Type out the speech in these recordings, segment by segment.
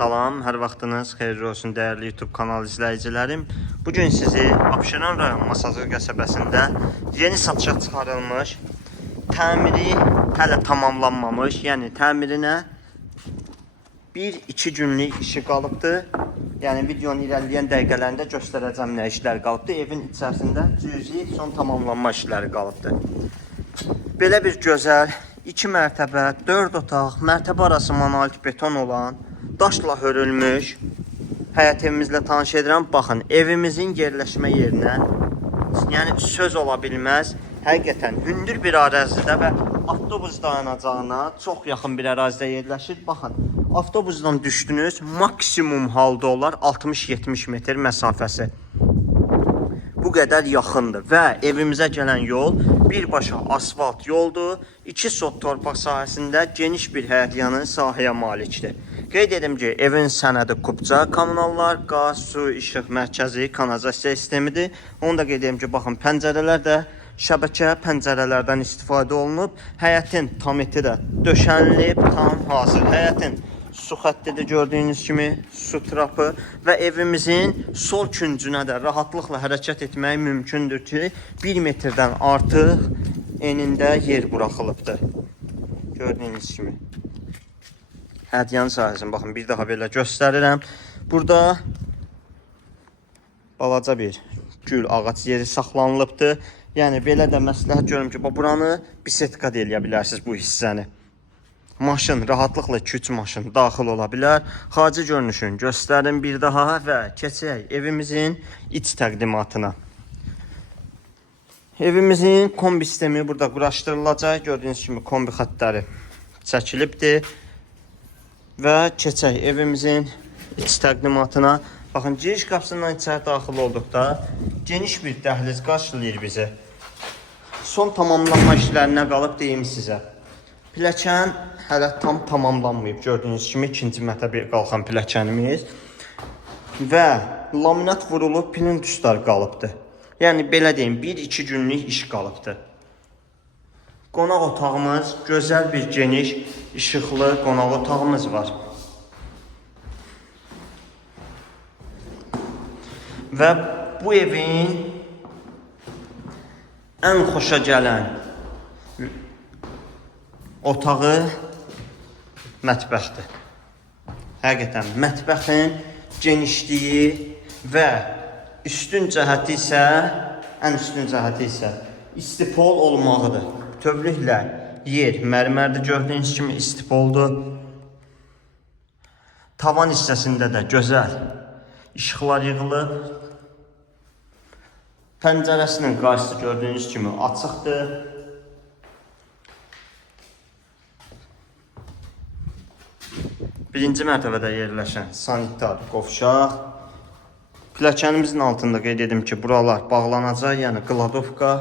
Salam, hər vaxtınız xeyirli olsun dəyərli YouTube kanal izləyicilərim. Bu gün sizi Abşeron rayon Masazır qəsəbəsində yeni satışa çıxarılmış, təmiri hələ tamamlanmamış, yəni təmirinə 1-2 günlük işi qalıbdı. Yəni videonun irəliləyən dəqiqələrində göstərəcəm nə işlər qalıbdı. Evin içərisində cüzi son tamamlanma işləri qalıbdı. Belə bir gözəl 2 mərtəbə, 4 otaq, mərtəbə arası monolit beton olan, daşla hörülmüş həyət evimizlə tanış edirəm. Baxın, evimizin yerləşmə yerinə yəni söz ola bilməz. Hündür bir ərazidə və avtobus dayanacağına çox yaxın bir ərazidə yerləşir. Baxın, avtobusdan düşdünüz, maksimum halda olar 60-70 metr məsafəsi bu qədər yaxındır və evimizə gələn yol birbaşa asfalt yoldur. 2 sot torpaq sahəsində geniş bir həyətyanı sahəyə malikdir. Qeyd edim ki, evin sənədi kubca, kommunallar, qaz, su, işıq mərkəzi, kanalizasiya sistemidir. Onu da qeyd edim ki, baxın pəncərələr də şəbəkə pəncərələrdən istifadə olunub. Həyətin tam də döşənilib, tam hazır. Həyətin su xəttidir gördüyünüz kimi su trapı və evimizin sol küncünə də rahatlıqla hərəkət etmək mümkündür ki 1 metrdən artıq enində yer buraxılıbdır. Gördüyünüz kimi. Hədyan sahəsini baxın bir daha belə göstərirəm. Burada balaca bir gül ağac yeri saxlanılıbdır. Yəni belə də məsləhət görürüm ki, buranı bisetka da eləyə bilərsiniz bu hissəni maşın rahatlıqla 2-3 maşın daxil ola bilər. Xarici görünüşünü göstərim bir daha və keçək evimizin iç təqdimatına. Evimizin kombi sistemi burada quraşdırılacaq. Gördüyünüz kimi kombi xəttləri çəkilibdir. Və keçək evimizin iç təqdimatına. Baxın, giriş qapısından içəri daxil olduqda geniş bir dəhliz qarşılayır bizi. Son tamamlanma işlərinə qalıb deyim sizə. Pilləkən hələ tam tamamlanmayıb. Gördüyünüz kimi ikinci mərtəbəyə qalxan pilləkənimiz və laminat vurulub plintuslar qalıbdı. Yəni belə deyim, 1-2 günlük iş qalıbdı. Qonaq otağımız gözəl bir geniş işıqlı qonaq otağımız var. Və bu evin ən xoşa gələn otağı mətbəxdir. Həqiqətən mətbəxin genişliyi və üstün cəhəti isə ən üstün cəhəti isə istipol olmağıdır. Bütövlüklə yer mərmərdə gördüyünüz kimi istipoldur. Tavan hissəsində də gözəl işıqlar yığılıb. Pəncərəsinin qarşısı gördüyünüz kimi açıqdır. Birinci mərtəbədə yerləşən sanitar qovşaq. Pilləkənimizin altında qeyd edim ki, buralar bağlanacaq, yəni qladovka.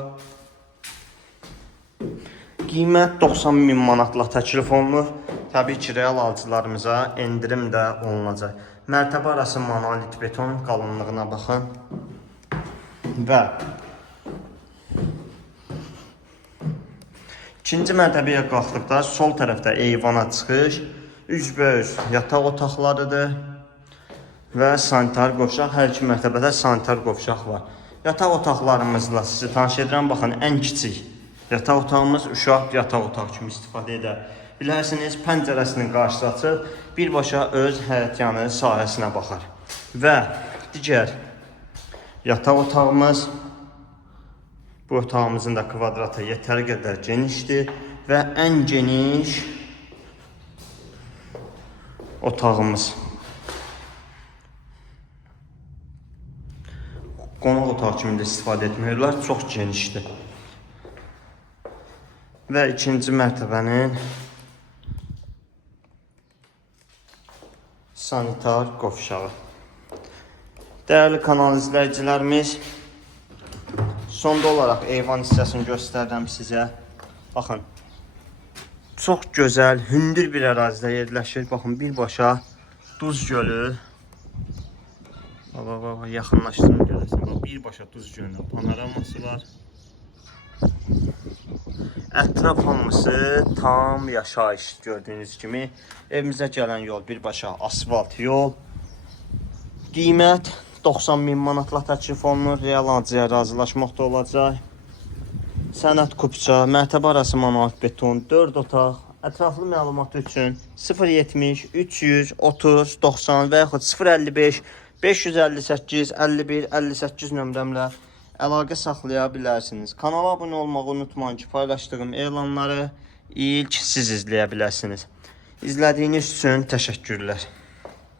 Qiymət 90 min manatla təklif olunur. Təbii ki, real alıcılarımıza endirim də olunacaq. Mərtəbə arası monolit beton qalınlığına baxın. Və ikinci mərtəbəyə qalxdıqda sol tərəfdə eyvana çıxış üzbəüz yataq otaqlarıdır və sanitar qovşaq. Hər iki mərtəbədə sanitar qovşaq var. Yataq otaqlarımızla sizi tanış edirəm. Baxın, ən kiçik yataq otağımız uşaq yataq otağı kimi istifadə edə bilərsiniz. Pəncərəsinin qarşısı açıq, birbaşa öz həyətyanı sahəsinə baxar. Və digər yataq otağımız bu otağımızın da kvadratı yetər qədər genişdir və ən geniş otağımız. Qonaq otağı kimi də istifadə etmək olar. Çox genişdir. Və ikinci mərtəbənin sanitar qovşağı. Dəyərli kanal izləyicilərimiz, sonda olaraq eyvan hissəsini göstərirəm sizə. Baxın, Çox gözəl, hündür bir ərazidə yerləşir. Baxın, birbaşa Duz gölü. Bax, bax, yaxınlaşdırım görəsən. Birbaşa Duz gölünün panoraması var. Ətraf hamısı tam yaşayış gördüyünüz kimi. Evimizə gələn yol birbaşa asfalt yol. Qiymət 90 min manatla təklif olunur. Real alıcıya razılaşmaq da olacaq. Sənət kupça, mərtəbə arası manual beton, 4 otaq. Ətraflı məlumat üçün 070 330 90 və yaxud 055 558 51 58 nömrəmlə əlaqə saxlaya bilərsiniz. Kanala abunə olmağı unutmayın ki, paylaşdığım elanları ilk siz izləyə bilərsiniz. İzlədiyiniz üçün təşəkkürlər.